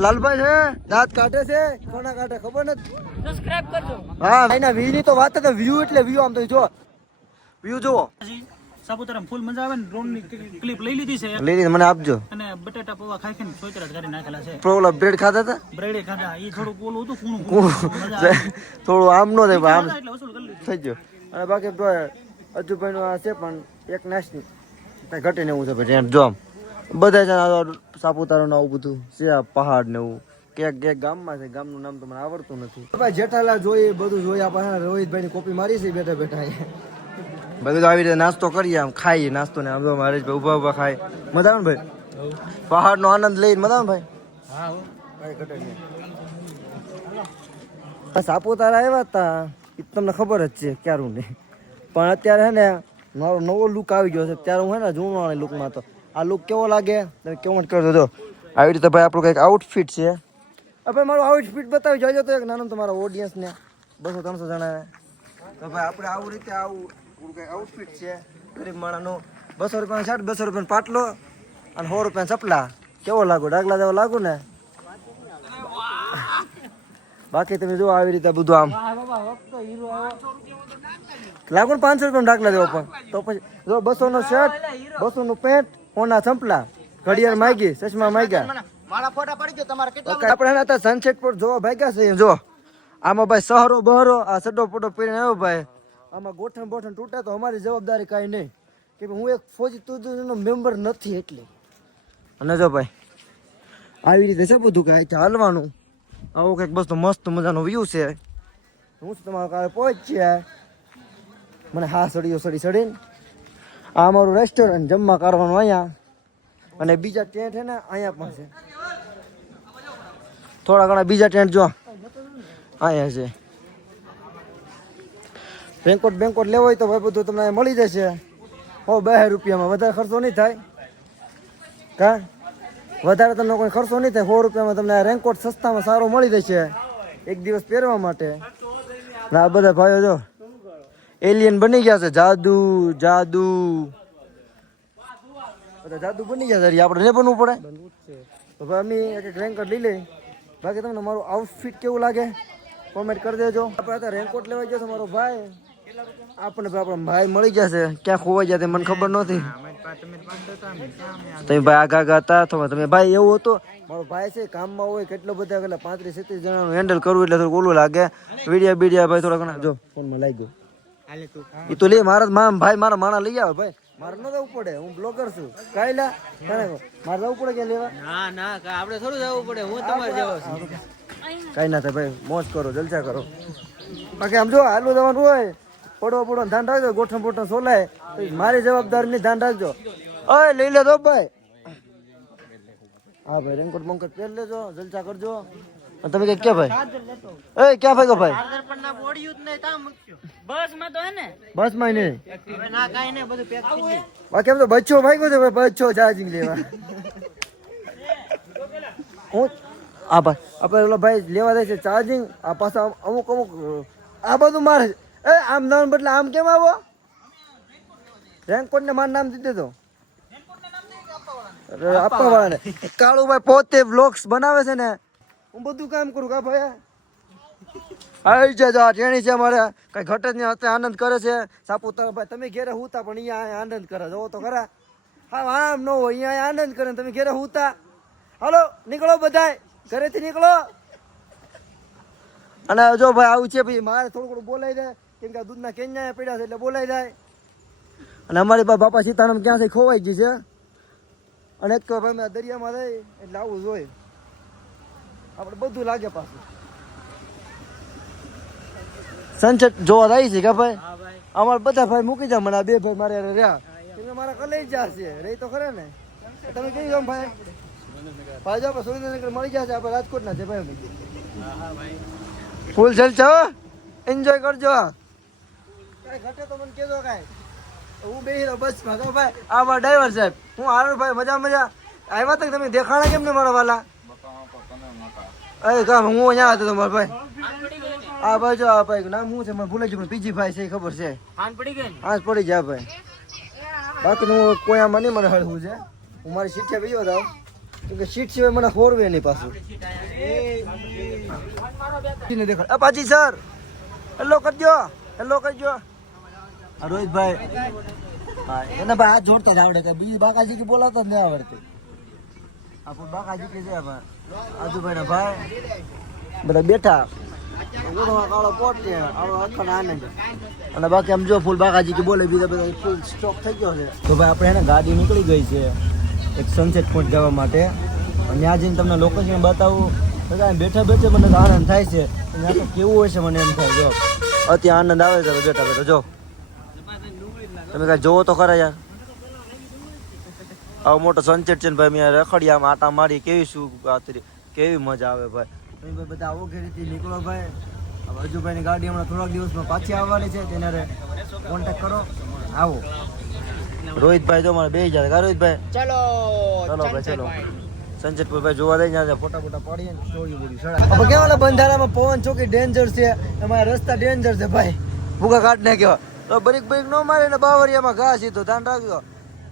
લાલભાઈ છે દાંત કાઢે છે કોના કાઢે ખબર નથી. સબસ્ક્રાઇબ કરજો. હા એના વ્યૂ ની તો વાત જ વ્યૂ એટલે વ્યૂ આમ તો જો વ્યૂ જુઓ. સાપુતારા ફૂલ મજા આવે ને ડ્રોન ની ક્લિપ લઈ લીધી છે લઈ મને આપજો. અને બટેટા પૌવા ખાઈ ખાઈને સોચરા કરી નાખેલા છે. પ્રોબ્લેમ બ્રેડ ખાતા હતા બ્રેડ ખાધા ઈ થોડું ઓલું હતું કૂણું થોડું આમ નો થાય આમ એટલે વસૂલ કરી લીધું થઈ ગયો. અને બાકી તો અજુભાઈ નું આ છે પણ એક નાશ ની કઈ ઘટે ને એવું છે પછી એમ જો આમ બધા છે સાપુતારા નું આવું બધું છે પહાડ ને એવું ક્યાંક ક્યાંક ગામમાં છે ગામનું નામ તો મને આવડતું નથી. ભાઈ જેઠાલાલ જોઈએ બધું જોઈએ આપણે રોહિતભાઈ ની કોપી મારી છે બેઠા બેઠા બધું આવી રીતે નાસ્તો કરીએ આમ ખાઈએ નાસ્તો ને આમ હરેશભાઈ ઉભા ઉભા ખાય મજા આવે ને ભાઈ પહાડ નો આનંદ લઈને મજા આવે ભાઈ. હા કઈ ઘટે નહીં. સાપુતારા આવ્યા હતા એ તમને ખબર જ છે ક્યારું નહીં પણ અત્યારે હે ને મારો નવો લુક આવી ગયો છે ત્યારે હું હે ને જૂનો લુકમાં હતો. આ લુક કેવો લાગે તમે કેવો કરજો જો આવી રીતે ભાઈ આપણું કંઈક આઉટફિટ છે. ભાઈ મારું આઉટફિટ બતાવી જોજો તો એક નાનો તમારા ઓડિયન્સને 200-300 જણા તો ભાઈ આપણે આવું રીતે આવું કંઈક આઉટફિટ છે ગરીબ માણસનું. 200 રૂપિયાનો શર્ટ 200 રૂપિયાનો પાટલો અને 100 રૂપિયાના ચપલા કેવો લાગુ ડાગલા જેવો લાગુ ને. બાકી તમે જો આવી રીતે બધું આમ લાગુ ને 500 રૂપિયાનો ડાકલા દેવો પણ તો પછી જો 200 નો શર્ટ 200 નું પેન્ટ હોના ચંપલા ઘડિયાળ માગી ચશ્મા માગ્યા મારા ફોટા પડી ગયો તમારે કેટલા આપણે હતા સનસેટ પર જોવા ભાગ્યા છે જો આમાં ભાઈ સહરો બહરો આ સડો પોટો પહેરીને આવ્યો ભાઈ આમાં ગોઠણ બોઠણ તૂટે તો અમારી જવાબદારી કાંઈ નહીં કે હું એક ફોજી તુજનો મેમ્બર નથી એટલે. અને જો ભાઈ આવી રીતે છે બધું કાંઈ હાલવાનું આવું કંઈક બસ તો મસ્ત મજાનો વ્યૂ છે. હું તમારા કાલે પહોંચ્યા મને હા સડીને આ અમારું રેસ્ટોરન્ટ જમવા કરવાનું અહીંયા અને બીજા ટેન્ટ છે ને અહીંયા પણ છે થોડા ઘણા બીજા ટેન્ટ જો અહીંયા છે. બેંકોટ લેવો હોય તો ભાઈ બધું તમને મળી જશે 2 રૂપિયામાં વધારે ખર્ચો નહીં થાય કા વધારે તમને કોઈ ખર્ચો નહીં થાય 100 રૂપિયામાં તમને રેનકોટ સસ્તામાં સારો મળી જશે એક દિવસ પહેરવા માટે. આ બધા ભાઈઓ જો એલિયન બની ગયા છે જાદુ બધા જાદુ બની ગયા છે આપણે નહીં બનવું પડે તો ભાઈ અમે એક રેનકોટ લઈ લઈએ. બાકી તમને મારું આઉટફિટ કેવું લાગે કોમેન્ટ કરી દેજો. આપણે અત્યારે રેનકોટ લેવા ગયો છે મારો ભાઈ આપણને ભાઈ મળી ગયા છે ક્યાં ખોવાઈ ગયા મને ખબર નહોતી તમે ભાઈ આગા હતા તો તમે ભાઈ એવું હતું મારો ભાઈ છે કામમાં હોય કેટલો બધા 35-36 જણાનું હેન્ડલ કરવું એટલે થોડું ઓલું લાગે. વિડીયા ભાઈ થોડા ઘણા જો ફોનમાં લાગી ગયો એ તો લે મારા ભાઈ મારા માણા લઈ આવે ભાઈ મારે ન જવું પડે હું બ્લોગર છું કાઈ લા મારે જવું પડે કે લેવા ના આપણે થોડું જવું પડે હું તમારે જેવો છું કઈ ના થાય ભાઈ મોજ કરો જલસા કરો. બાકી આમ જો હાલું જવાનું હોય પડવો ધ્યાન રાખજો ગોઠણ બોઠણ સોલાય મારી જવાબદારી ની ધ્યાન રાખજો. ઓય લઈ લેજો ભાઈ હા ભાઈ રેનકોટ બંકોટ પહેર લેજો જલસા કરજો. તમે કઈ ક્યાં ભાઈ એ ક્યાં ભાઈ ભાઈ બસ માં નહીં બાકી એમ તો બચ્ચો ભાઈ ગયો છે બચ્ચો ચાર્જિંગ લેવા હું હા ભાઈ આપણે ઓલો ભાઈ લેવા જાય છે ચાર્જિંગ આ પાછા અમુક આ બધું મારે એ આમ નામ બદલે આમ કેમ આવો રેનકોટ ને મારું નામ દીધે તો આપવા વાળા ને કાળુભાઈ પોતે વ્લોગ્સ બનાવે છે ને હું બધું કામ કરું કા ભાઈ આવી છે ટ્રેણી છે અમારે કઈ ઘટે જ નહીં આનંદ કરે છે સાપુતારા ભાઈ તમે ઘેરે હુતા પણ અહીંયા આનંદ કરે જોવો તો ખરા હા આમ ન હોય અહીંયા આનંદ કરે તમે ઘેરે હુતા હાલો નીકળો બધાય ઘરેથી નીકળો. અને જો ભાઈ આવું છે ભાઈ મારે થોડું બોલાઈ જાય કેમ કે દૂધના કેન્યા પડ્યા છે એટલે બોલાઈ જાય. અને અમારી બાપા સીતારામ ક્યાં છે ખોવાઈ ગઈ છે અને એક તો ભાઈ મેં દરિયામાં રહી એટલે આવું જોઈએ આપણે બધું લાગે પાછું સનસેટ જોવા જાય છે કે ભાઈ અમારે બધા ભાઈ મૂકી જાય મને આ 2 ભાઈ મારે રહ્યા કેમ કે મારા કલેજા છે રહી તો ખરે ને તમે કઈ જાવ ભાઈ ભાઈ જો આપણે સુરેન્દ્રનગર મળી ગયા છે આપણે રાજકોટ ના છે ભાઈ ફૂલ જલસા એન્જોય કરજો. કઈ ઘટે તો મને કહેજો કાંઈ હું બેહી રહ્યો બસ માં ભાઈ આ મારા ડ્રાઈવર સાહેબ હું હારું ભાઈ મજા આવ્યા તક તમે દેખાણા કેમ ને મારા વાલા અરે કામ હું અહીંયા હતો તમારો ભાઈ આ ભાઈ જો આ ભાઈ નામ શું છે મને ભૂલાઈ ગયું પીજી ભાઈ છે ખબર છે હાન પડી ગઈ હા પડી જાય ભાઈ બાકી હું કોઈ આમાં નહીં મને હળવું છે હું મારી શીખ્યા બીજો જાઉં કે સીટ સિવાય મને ખોરવે નહીં પાછું દેખાડ પાછી સર હેલો કરજો રોહિતભાઈ હા એને ભાઈ હાથ જોડતા જ આવડે કે બીજી બાકાજી કે બોલાવતા જ નહીં આવડતી આપણું બાકાજી કે છે આજુભાઈ ના ભાઈ બધા બેઠા કાળો પોટ છે આવો અખંડ આનંદ અને બાકી આમ જો ફૂલ બાકાજી કે બોલે બીજા બધા ફૂલ સ્ટોક થઈ ગયો છે તો ભાઈ આપણે એને ગાડી નીકળી ગઈ છે એક સનસેટ પોઈન્ટ જવા માટે અને ત્યાં જઈને તમને લોકેશન બતાવું તો કાંઈ બેઠા બેઠા મને તો આનંદ થાય છે ત્યાં તો કેવું હોય છે મને એમ થાય જો અત્યારે આનંદ આવે છે બેઠા બેઠા જો તમે કાંઈ જોવો તો ખરા યાર આવો મોટો સનસેટ છે ને ભાઈ મેં રખડિયામાં આટા મારી કેવી શું કેવી મજા આવે ભાઈ બધા આવો ઘરેથી નીકળો ભાઈ અજુભાઈની ગાડી હમણાં થોડાક દિવસમાં પાછી આવવાની છે તેને કોન્ટેક્ટ કરો આવો રોહિતભાઈ જો મારે 2000 રોહિતભાઈ ચલો ભાઈ ચલો સનસેટ પર ભાઈ જોવા લઈ જાય ફોટા પાડીએ ને સ્ટોરી બોલી આપણે કેવાના બંધારામાં પવન ચોકી ડેન્જર છે અમારા રસ્તા ડેન્જર છે ભાઈ ભૂગા કાઢ ને કેવા તો બ્રેક ન મારે ને બાવરિયામાં ઘા સીધો ધ્યાન રાખજો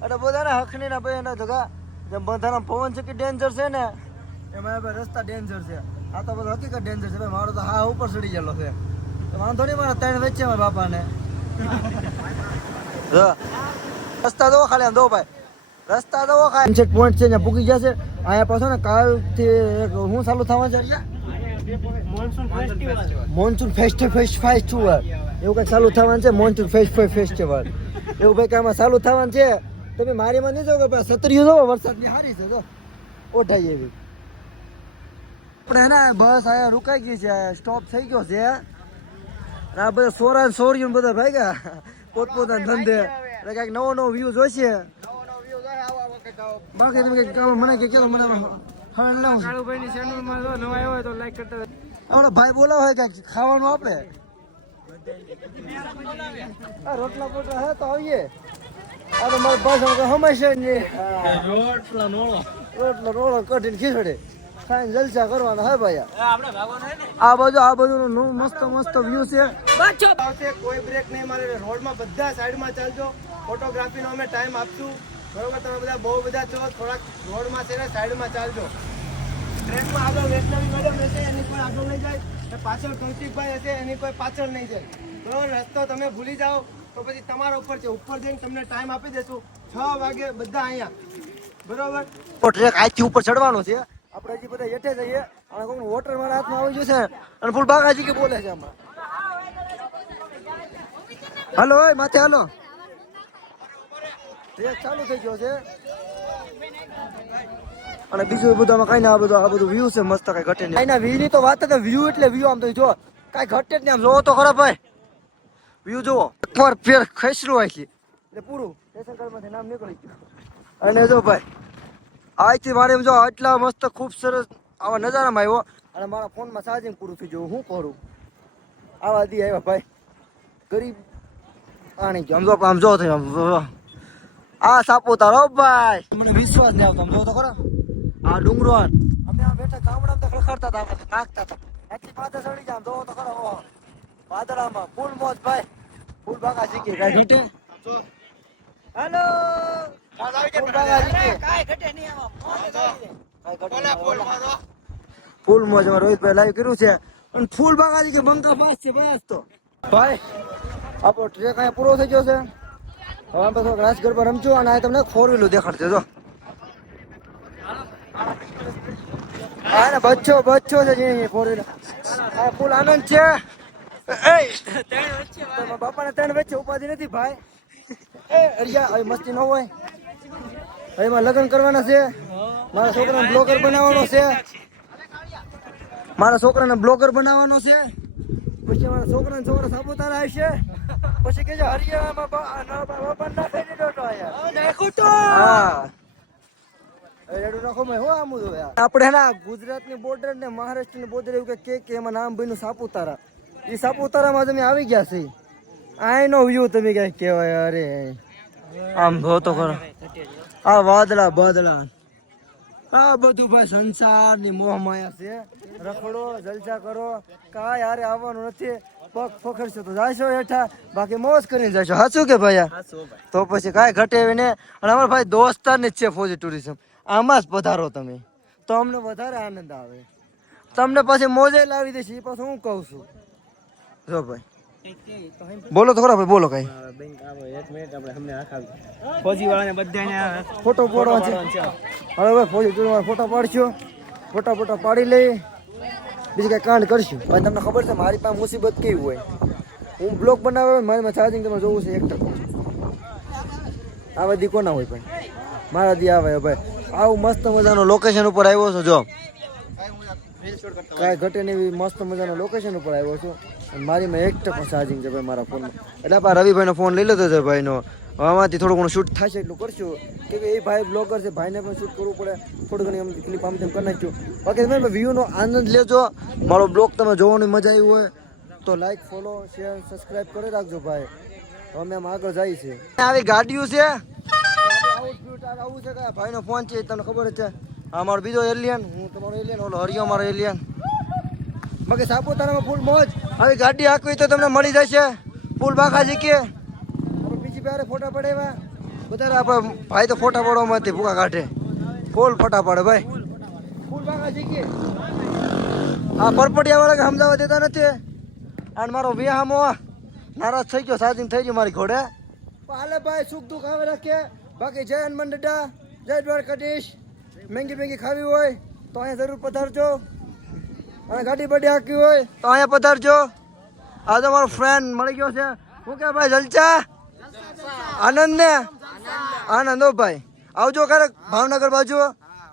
એટલે બધાને હખની ના ભાઈ એના તો ઘા જેમ બંધારામાં પવન ચોકી ડેન્જર છે ને એમાં ભાઈ રસ્તા ડેન્જર છે આ તો બધું હકીકત ડેન્જર છે ભાઈ મારો તો હા ઉપર ચડી ગયેલો છે તો વાંધો નહીં મારા 3 વચ્ચે મારા બાપાને રસ્તા દો ખાલી આમ દો ભાઈ રસ્તા દો ખાલી સનસેટ પોઈન્ટ છે ત્યાં પૂકી જશે અહીંયા પાછો ને કાલથી હું ચાલુ થવાનું છે મોન્સૂન ફેસ્ટિવલ એવું કંઈક ચાલુ થવાનું છે મોન્સૂન ફેસ્ટિવલ એવું ભાઈ કાંઈ ચાલુ થવાનું છે તમે મારીમાં નહીં જો કે ભાઈ સત્રીઓ જો વરસાદની હારી છે જો ઓઢાઈ એવી આપણે ને બસ અહીંયા રોકાઈ ગઈ છે સ્ટોપ થઈ ગયો છે આ બધા સોરા સોરીઓ બધા ભાઈ ગયા પોતપોતાના ધંધે એટલે કંઈક નવો વ્યૂ જોઈશે બાકી તમે કંઈક મને કે કેવું મને કાળુભાઈની ચેનલમાં જો નવા આવ્યો તો લાઈક કરતા આપણો ભાઈ બોલાવો હોય કંઈક ખાવાનું આપે આ રોટલા પોટલા હે તો આવીએ આ તો મારા પાસે હંમેશા નહીં રોટલા રોળો કઢીને ખીચડે ખાઈને જલસા કરવાના હે ભાઈ આ બધું મસ્ત વ્યૂ છે કોઈ બ્રેક નહીં મારે રોડમાં બધા સાઈડમાં ચાલજો ફોટોગ્રાફીનો અમે ટાઈમ આપશું બરોબર તમે બધા બહુ બધા છો થોડાક રોડમાં છે ને સાઈડમાં ચાલજો ટ્રેકમાં આગળ વૈષ્ણવી મેડમ હશે એની કોઈ આગળ નહીં જાય પાછળ કૌશિકભાઈ હશે એની કોઈ પાછળ નહીં જાય બરોબર રસ્તો તમે ભૂલી જાઓ તો પછી તમારા ઉપર છે ઉપર જઈને તમને ટાઈમ આપી દેશું 6 વાગે બધા અહીંયા બરોબર ટ્રેક આજથી ઉપર ચડવાનો છે આપણે હજી બધા હેઠે જઈએ અને કોઈ વોટર મારા હાથમાં આવી જશે અને ફૂલ બાગાજી કે બોલે છે આમાં હાલો ઓય માથે હાલો ટ્રેક ચાલુ થઈ ગયો છે અને બીજું બધામાં કઈ ના આ બધું વ્યૂ છે મસ્ત કઈ ઘટે નહીં કઈ ના વ્યૂ ની તો વાત જ વ્યૂ એટલે વ્યૂ આમ તો જો કઈ ઘટે જ નહીં આમ જોવો તો ખરા ભાઈ વ્યૂ જોવો એકવાર ફેર ખેસરું હોય છે એટલે પૂરું સ્ટેશન કાર્ડમાંથી નામ નીકળી ગયું અને જો ભાઈ આજથી મારે એમ જો આટલા મસ્ત ખૂબ સરસ આવા નજારામાં આવ્યો અને મારા ફોનમાં ચાર્જિંગ પૂરું થઈ ગયું હું કરું આવા દી આવ્યા ભાઈ ગરીબ આણી ગયો આમ જો થયું આ સાપુતારા ભાઈ મને વિશ્વાસ નહીં આવતો આમ જો તો ખરા આ ડુંગરો અમે આ બેઠા ગામડામાં તો ખડખડતા હતા નાખતા હતા એટલી પાછળ ચડી જાય જો તો ખરા ઓહો વાદળામાં ફૂલ મોજ ભાઈ ફૂલ બાકા શીખી કઈ ઘટે હેલો ફૂલ મોજ રોહિતભાઈ લાઈવ કર્યું છે અને ફૂલ બાગાજી કે બંકા પાસ છે બસ તો ભાઈ આપણો ટ્રેક અહીંયા પૂરો થઈ ગયો છે હવે આપણે થોડોક રાસ ગરબા રમશું અને આ તમને 4 વ્હીલર દેખાડશે જો હા ને બચ્ચો છે જે 4 વ્હીલર આ ફૂલ આનંદ છે બાપાને 3 વચ્ચે ઉપાધિ નથી ભાઈ અરિયા હવે મસ્તી ન હોય હવે એમાં લગ્ન કરવાના છે મારા છોકરાને બ્લોગર બનાવવાનો છે પછી મારા છોકરા સાપુતારા આવશે પછી કે આપણે ગુજરાતની બોર્ડર ને મહારાષ્ટ્રની બોર્ડર એવું કે એમાં નામ બન્યું સાપુતારા એ સાપુતારામાં તમે આવી ગયા છે આનો વ્યૂ તમે કઈ કહેવાય અરે આમ જો તો ખરો આ વાદળા બાદળા આ બધું ભાઈ સંસારની મોહ માયા છે રખડો જલસા કરો કાંઈ હારે આવવાનું નથી પગ પકડશો તો જાશો હેઠા બાકી મોજ કરીને જશો હાચું કે ભાઈ તો પછી કાંઈ ઘટે એવી ને અને અમારા ભાઈ દોસ્તાર ને જ છે ફોજી ટુરિઝમ આમાં જ પધારો તમે તો અમને વધારે આનંદ આવે. તમને પછી મોજે લાવી દઈશ એ પાછું હું કહું છું. જો ભાઈ બોલો તો ખરા ભાઈ, બોલો કઈ ફોજી વાળાને બધાને ફોટો પાડવા છે. હવે ભાઈ ફોજી જોડે ફોટો પાડશો, ફોટા પાડી લઈ, બીજી કઈ કાંડ કરશું. ભાઈ તમને ખબર છે મારી પાસે મુસીબત કેવી હોય, હું બ્લોગ બનાવે મારી ચાર્જિંગ તમારે જોવું છે 1%. આ બધી કોના હોય પણ મારા દી આવે ભાઈ. આવું મસ્ત મજાનો લોકેશન ઉપર આવ્યો છું. જો કાંઈ ઘટે ને એવી મસ્ત મજાનો લોકેશન ઉપર આવ્યો છું અને મારીમાં 1% ચાર્જિંગ છે ભાઈ મારા ફોનમાં. એટલે આપણે રવિભાઈનો ફોન લઈ લીધો છે ભાઈનો. આમાંથી થોડું ઘણું શૂટ થશે એટલું કરશું, કે એ ભાઈ બ્લોગર છે, ભાઈને પણ શૂટ કરવું પડે. થોડું ઘણી આમ ક્લિપ આમ તેમ કરી નાખ્યું. બાકી તમે વ્યૂનો આનંદ લેજો. મારો બ્લોગ તમે જોવાની મજા આવી હોય તો લાઈક, ફોલો, શેર, સબસ્ક્રાઈબ કરી રાખજો ભાઈ. અમે આમ આગળ જાય છે. આવી ગાડીઓ છે, આઉટફિટ આવું છે કે ભાઈનો ફોન છે તમને ખબર જ છે. આ મારો બીજો એલિયન, હું તમારો એલિયન, ઓલો હરિયો મારો એલિયન. બાકી સાપુતારામાં ફૂલ મોજ. આવી ગાડી હાંકવી તો તમને મળી જશે. ફૂલ બાકા શીખીએ આપણે બીજી પાસે ફોટા પડાવ્યા બધા. આપણે ભાઈ તો ફોટા પાડવામાંથી ભૂકા કાઢે, ફૂલ ફોટા પાડે ભાઈ. ફૂલ બાકા શીખીએ. આ પરપટિયા વાળા સમજાવવા દેતા નથી. અને મારો વિહામો નારાજ થઈ ગયો, ચાર્જિંગ થઈ ગયું મારી ઘોડે. હાલે ભાઈ સુખ દુઃખ આવે રાખીએ. બાકી જય હનુમાન દાદા, જય દ્વારકાધીશ. મહેંગી ખાવી હોય તો અહીંયા જરૂર પધારજો, અને ગાડી બાડી હાંકવી હોય તો અહીંયા પધારજો. આ તો મારો ફ્રેન્ડ મળી ગયો છે. શું કે ભાઈ જલચા આનંદ ને આનંદ. હો ભાઈ આવજો ક્યારેક ભાવનગર બાજુ,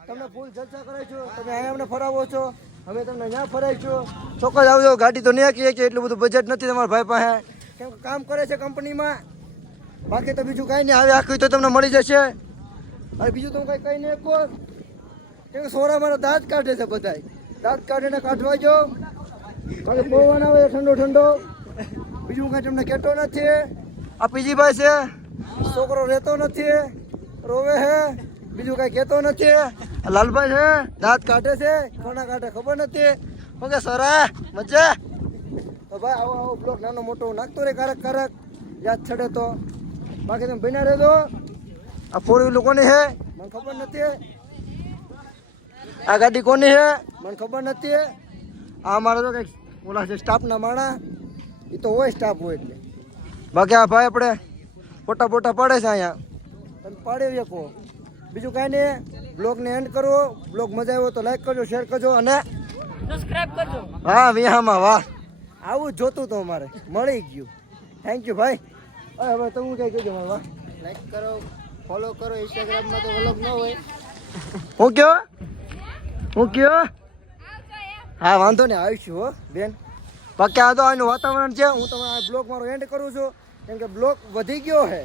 તમને ફૂલ જલસા કરાવીશું. તમે અહીંયા અમને ફરાવો છો, હવે તમને ત્યાં ફરાવીશું. ચોક્કસ આવજો. ગાડી તો નહીં હાંકીએ કે એટલું બધું બજેટ નથી તમારા ભાઈ પાસે, કેમ કે કામ કરે છે કંપનીમાં. બાકી તો બીજું કાંઈ નહીં, આવે હાંકવી તો તમને મળી જશે. અને બીજું તો કંઈ કહી નહીં કહો, કેમ કે સોરા મારા દાંત કાઢે છે બધાય. દાંત કાઢીને કાઢવા જો. બાકી પવન આવે ઠંડો ઠંડો. બીજું કાંઈ તમને કહેતો નથી. આ પીજીભાઈ છે, છોકરો રહેતો નથી, રોવે છે. બીજું કાંઈ કહેતો નથી. આ લાલભાઈ છે, દાંત કાઢે છે, કોના કાઢે ખબર નથી. ઓકે સરા મજા. તો ભાઈ આવો બ્લોક નાનો મોટો નાખતો રહે કારક યાદ છડે તો. બાકી તમે બન્યા રહેજો. આ 4 વ્હીલર કોની છે મને ખબર નથી. આ ગાડી કોની છે મને ખબર નથી. આ મારો તો કંઈક ઓલા છે સ્ટાફના માણા, એ તો હોય સ્ટાફ હોય એટલે. બાકી આ ભાઈ આપણે ફોટા પાડે છે અહીંયા, તમે પાડી શકો. બીજું કાંઈ નહીં. બ્લોગને એન્ડ કરવો. બ્લોગ મજા આવ્યો તો લાઈક કરજો, શેર કરજો અને સબસ્ક્રાઇબ કરજો. હા વિહામાં વાહ, આવું જ જોતું તો અમારે મળી ગયું. થેન્ક યુ ભાઈ. હવે તમે કઈ કહેજો મારે વાહ. લાઈક કરો, ફોલો કરો. ઇન્સ્ટાગ્રામમાં તો વ્લોગ ન હોય. હું કયો હા વાંધો નહીં આવીશું હો બેન. બાકી આ તો આનું વાતાવરણ છે. હું તમારા બ્લોગ મારો એન્ડ કરું છું, કેમ કે બ્લોગ વધી ગયો છે.